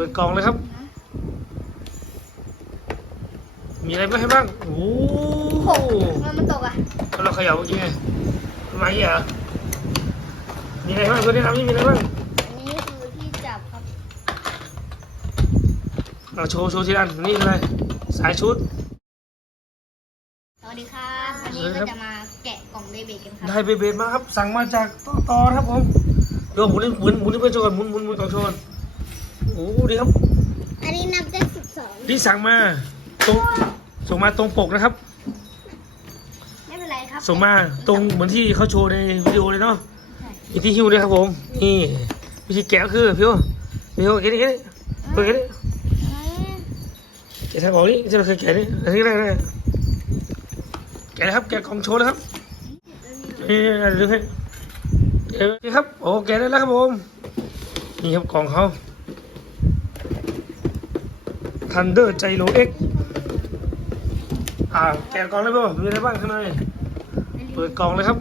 ปิดกล่องเลยครับ มีอะไรบ้างให้บ้าง โอ้หโหกมันมันตกอะเราเขย่าเมื่อกี้ไงทำไมอะมีอะไรบ้างตัวนี้ทำนี่มีอะไรบ้างอันนี้คือที่จับครับเราโชว์โชว์ทีละอันนี่อะไรสายชุด สวัสดีครับวันนี้สวัสดีครัก็บจะมาแกะกล่องเบบีกันครับ ได้เบเบดมาครับ สั่งมาจากต่อต่อครับผมโยมหมุนหมุนหมุนไปโชว์ก่อนหมุนหมุนหมุนกล่องโชว์ก่อน โอ้ดีครับ อันนี้นับได้สิบสองที่สั่งมาตรงส่งมาตรงปกนะครับ ไม่เป็นไรครับส่งมาตรงเหมือนที่เขาโชว์ในวิดีโอเลยเนาะใช่มีที่หิ้วด้วยครับผมนี่วิธีแกะก็คือพี่โอพี่โอแกะนี่แกะนี่เปิดแกะนี่อืมแกะทางออกนี่จะเราเคยแกะนี่อันนี้ได้ได้แกะเลยครับแกะกล่องโชว์นะครับนี่เดี๋ยวให้เดี๋ยวนี่ครับโอ้แกะได้แล้วครับผมนี่ครับกล่องเขา ทันเดอร์ใจโลเอ็กอ่าแกะกล่องเลยป่ะมีอะไรบ้างข้างในเปิดกล่องเลยครับ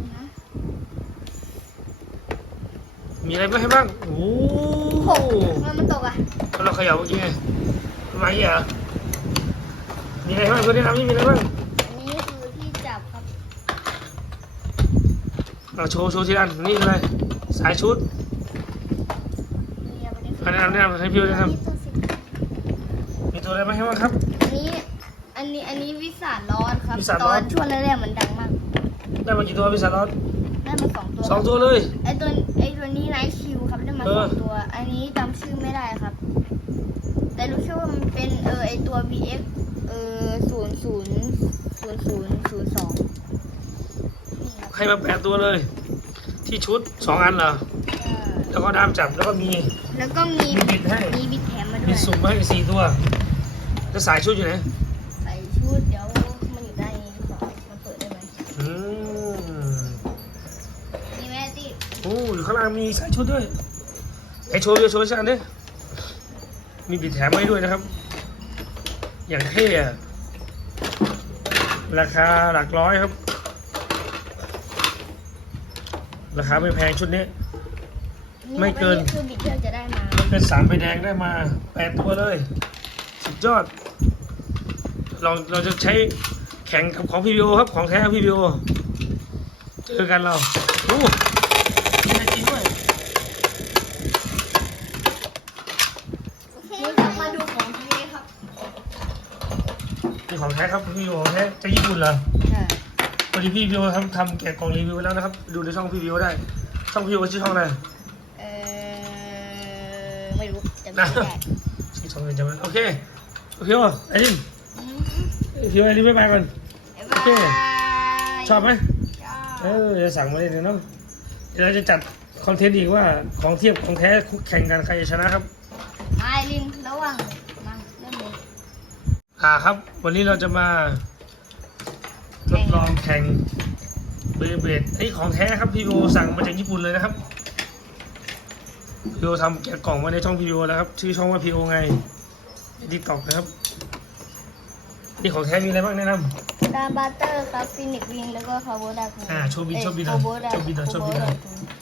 มีอะไรบ้างให้บ้างโอ้หกโหมันมันตกอะเราเขย่าเมื่อกี้ไงทำไมอะมีอะไรบ้างตัวนี้ทำนี่มีอะไรบ้างอันนี้คือที่จับครับเราโชว์โชว์ทีละอันนี่อะไรสายชุดนี่ครับอันนี้อันนี้อันนี้ให้พี่ด้วยนะครับอันนี้ ตัวสิบมีตัวอะไรบ้างให้บ้างครับ อันนี้ อันนี้ อันนี้วิสาร้อนครับ วิสาตร้ออน นช่วงแรกๆมันดังมาก ได้มากี่ตัวพี่สารอดได้มาสองตัวสองตัวเลย ไอตัวไอตัวนี้ไนท์คิวครับได้มาเอสอ องตัว อันนี้จำชื่อไม่ได้ครับ แต่รู้แค่ว่ามันเป็นเออไอตัว VX เออศูนย์ศูนย์ศูนย์ศูนย์ศูนย์สองนี่ครับให้มาแปดตัวเลย ที่ชุดสองอันเหรอ เออแล้วก็ด้ามจับแล้วก็มี แล้วก็มีมีบิดให้ มีบิดแถมมาด้มีวยสุ่มมาให้อีกสี่ตัว แล้วสายชุดอยู่ไหนใส่ชุดเดี๋ยวมันอยู่ได้นี้ขอมันเปิดได้ไหมอืมมีแม่ติดโอ้อยู่ข้างล่างมีสายชุดด้วยไอโชว์ด้วยโชว์ชันดิมีบิดแถมให้ด้วยนะครับ อย่างเท่อะราคาหลักร้อยครับ ราคาไม่แพงชุดนี้ ไม่เกินอัคือบิดที่เราจะได้มา เป็นสามใบแดงได้มาแปดตัวเลยสุด ยอด เราเราจะใช้แข่งกับของพีบีโอครับ ของแท้พีบีโอเจอกันเราโอ้มีอะไรกินด้วยนี่กลับมาดูของที่นี่ครับนี่ของแท้ครับพีบีโอของแท้จากญี่ปุ่นเหรอใช่พอดีพี่พีโอทำทำแกะกล่องรีวิวไว้แล้วนะครับ ดูในช่องพีบีโอได้ ช่องพีบีโอชื่อช่องอะไรเออไม่รู้แต่ไม่ได้ ชื่อช่องอะไรจำไม่ได้โอเค โอเคโอไอ้ดิมอืมพี่โอไอ้ดิมบ๊ายบายก่อนบ๊ายโอบายเค ชอบไหมชอบเออจะสั่งมาเลยเนาะเดี๋ยวเราจะจัดคอนเทนต์อีกว่าของเทียบของแท้คุกแข่งกันใครจะชนะครับไอรินระหว่างมาเริ่มเลยอ่าครับ วันนี้เราจะมาทดลองแข่งเบเบดไอ้ยของแท้ครับพี่โอสั่งมาจากญี่ปุ่นเลยนะครับพี่โอทำแกะกล่องมาในช่องพี่โอแล้วครับ ชื่อช่องว่าพี่โอไง ดิตอกนะครับ นี่ของแท้มีอะไรบ้างแนะนำดาบัตเตอร์ครับฟินิกวิงแล้วก็คาร์โบดาคูอ่าโชว์บินโชว์บินหน่อยคาร์โบดาโชว์บินหน่อยโชว์บินหน่อยคาร์โบดาคู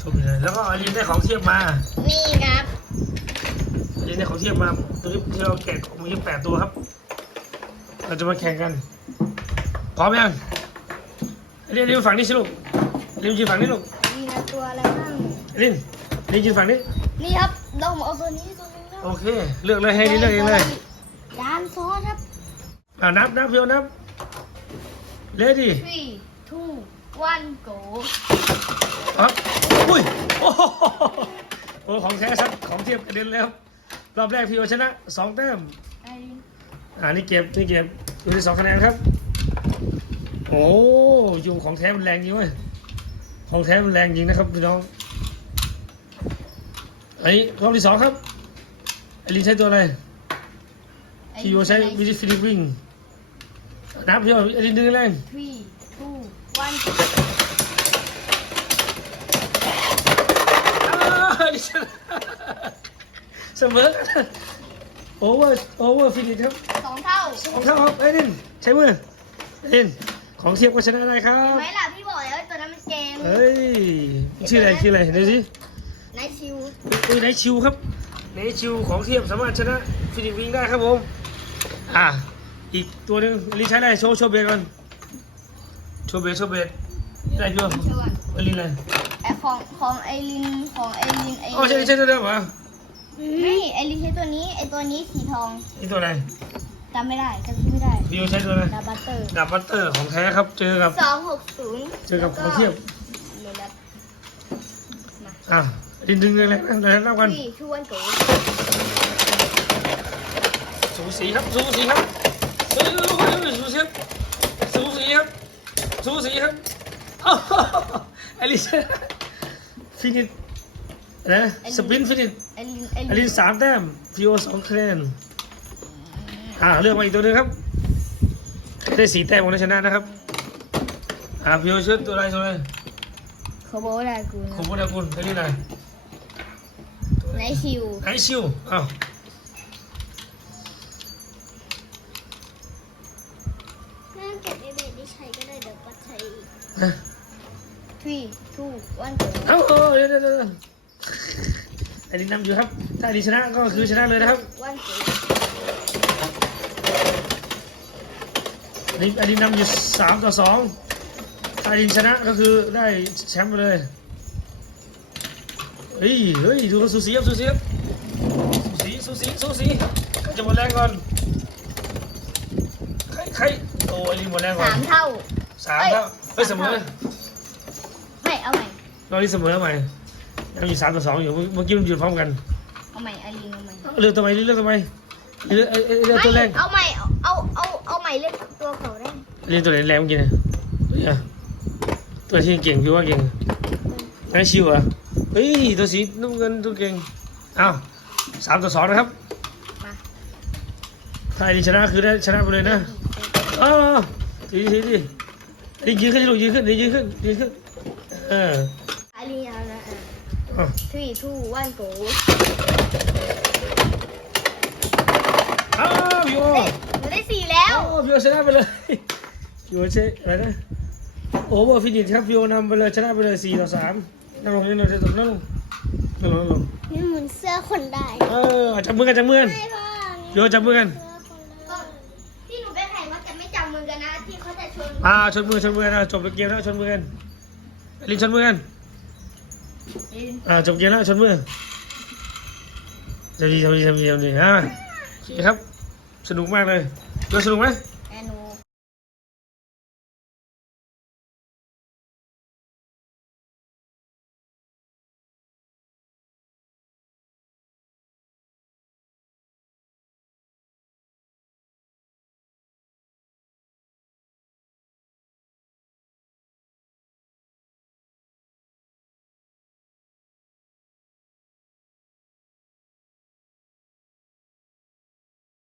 โชคดีเลยแล้วก็อลินได้ของเทียบมานี่ครับอลินได้ของเทียบมาตัวนี้ที่เราแกะของมีแปดตัวครับ เราจะมาแข่งกันพร้อมยังอลินอลินฝั่งนี้สิลูกอลินยืนฝั่งนี้ลูกมีนะตัวอะไรบ้างอลินอลินยืนฝั่งนี้ นี่ครับเราเอาตัวนี้ตัวหนึงนะ โอเค เลือกเลยให้อลินเลือกเองเลยยานซอสครับอ่านับนับเพียวนับเลดี้ three two one go ครับอุ้ยโอ้โหโอ้ของแท้ชัดของเทียบกระเด็นแล้วรอบแรกพี่โอชนะสองแต้มไอรินอ่านี่เก็บนี่เก็บอยู่ที่สองคะแนนครับ โอ้ยุงของแท้มันแรงจริงเว้ยของแท้มันแรงจริงนะครับพี่น้องอันนี้รอบที่สองครับไอ ลินใช้ตัวอะไรพี่โอใช้วิจิฟิลิปวิ่งนับพี่โอไอลินดึงแรง three two one อ้าวลินชนะเสมอกันโอเวอร์โอเวอร์ฟินิชครับสองเท่าสองเท่าครับไอลินใช้มือไอลินของเทียบก็ชนะได้ครัเห็นบไหมล่ะพี่บอกแล้วไอ้ตัวนั้นมันเกมเฮ้ยชื่ออะไรชื่ออะไรเดี๋ยวสิไนท์ชิวอุ้ยไหนชิวครับ ในชิวของเทียบสามารถชนะฟินิกซ์วิงได้ครับผม อะอีกตัวหนึ่งลินใช้อะไรโชว์โชว์เบสก่อนโชว์เบสโชว์เบสนี่อะไรพี่วะเชื่อว่าลินอะไรไอของของไอรินของไอรินไออ๋อใช่ใช่ตัวเดิมเหรอไม่ไอรินใช้ตัวนี้ไอตัวนี้สีทองนี่ตัวอะไรจำไม่ได้จำชื่อไม่ได้พี่โอใช้ตัวอะไรดาบัตเตอร์ดาบบัตเตอร์ของแท้ครับเจอกับสองหกศูนย์เจอกับของเทียบเดี๋ยวรับอะ ลินดึงเลยนะเดี๋ยวนับกันพี่ชวนโกสูสีครับสูสีครับสูสีครับสูสีครับสูสีครับอ้าวไอลินฟินิชนะสปินฟินิชไอรินอลินสามแต้มพีโอสองคะแนนอ่าเลือกมาอีกตัวหนึงครับ ได้สีแต้มของชนะนะครับอ่าพีโอเชิญตัวอะไรตัวอะไรโคโบได้กูขอบคุณนะคุณอันนี้ไหน ไนชิวไอชิวอ้าวถ้าเก็บไอเบดที่ใช้ก็ได้เดี๋ยวก็ใช้อีกฮะทีทูวันโกเอ้าเออเดี๋ยวเดี๋ยวเดี๋ยวอันนี้นำอยู่ครับ ถ้าอันนี้ชนะก็คือชนะเลยนะครับวันโกอันนี้อันนี้นำอยู่สามต่อสองถ้าอันนี้ชนะก็คือได้แชมป์ไปเลย เฮ้ยเฮ้ยดูสูสีครับสูสีครับสูสีสูสีสูสีใครจะหมดแรงก่อนใครใครโอ้ยลิงหมดแรงก่อสานมเท่าสามครับเฮ้ยเสมอไม่เอาใหม่รอบนี้เสมอใหม่ยังอยู่สามต่อสองอยู่เมื่อเมื่อกี้มันหยุดพร้อมกันเอาใหม่ไอรินเอาใหม่เลือกทำไมเลือกทำไมเลือกเอ้ยเอ้ยเลือกตัวแรงเอาใหม่เอาเอาเอาเอาใหม่เลือกตัวเขาได้เลือกตัวไหนแรงเมื่อกี้เนี่ยเนี่ยตัวที่เก่งพี่ว่าเก่งนายชิวเหรอะ เฮ้ยตัวสีน้ำเงินตัวเก่งอ้าวสามต่อสองนะครับมาถ้าอันนี้ชนะคือได้ชนะไปเลยนะอ้าวทีทีทีอันนี้ยืนขึ้นลูกยืนขึ้นนี่ยืนขึ้นยืนขึ้นเออไอรินเอานะอ้าวทีทูวันโกอ้าวพี่โอหนูได้สี่แล้วอ้าวพี่โอชนะไปเลยพี่โอเชอะไรนะโอเวอร์ฟินิชครับพี่โอนำไปเลยชนะไปเลยสี่ต่อสาม นั่งลงนั่งลงนั่งลงนั่งลงนั่งลงนี่เหมือนเสื้อคนได้เออจับมือกันจับมือกันใช่ป่ะพี่โอจับมือกันเสื้อคนได้ที่หนูไปแข่งว่าจะไม่จำมือกันนะที่เขาจะชนอ่าชนมือชนมือกันนะจบเกมแล้วชนมือกันลินชนมือกันอ่าจบเกมแล้วชนมือจะดีทำดีทำดีทำดีอ่าโอเคครับ สนุกมากเลยเดี๋ยวสนุกไหมส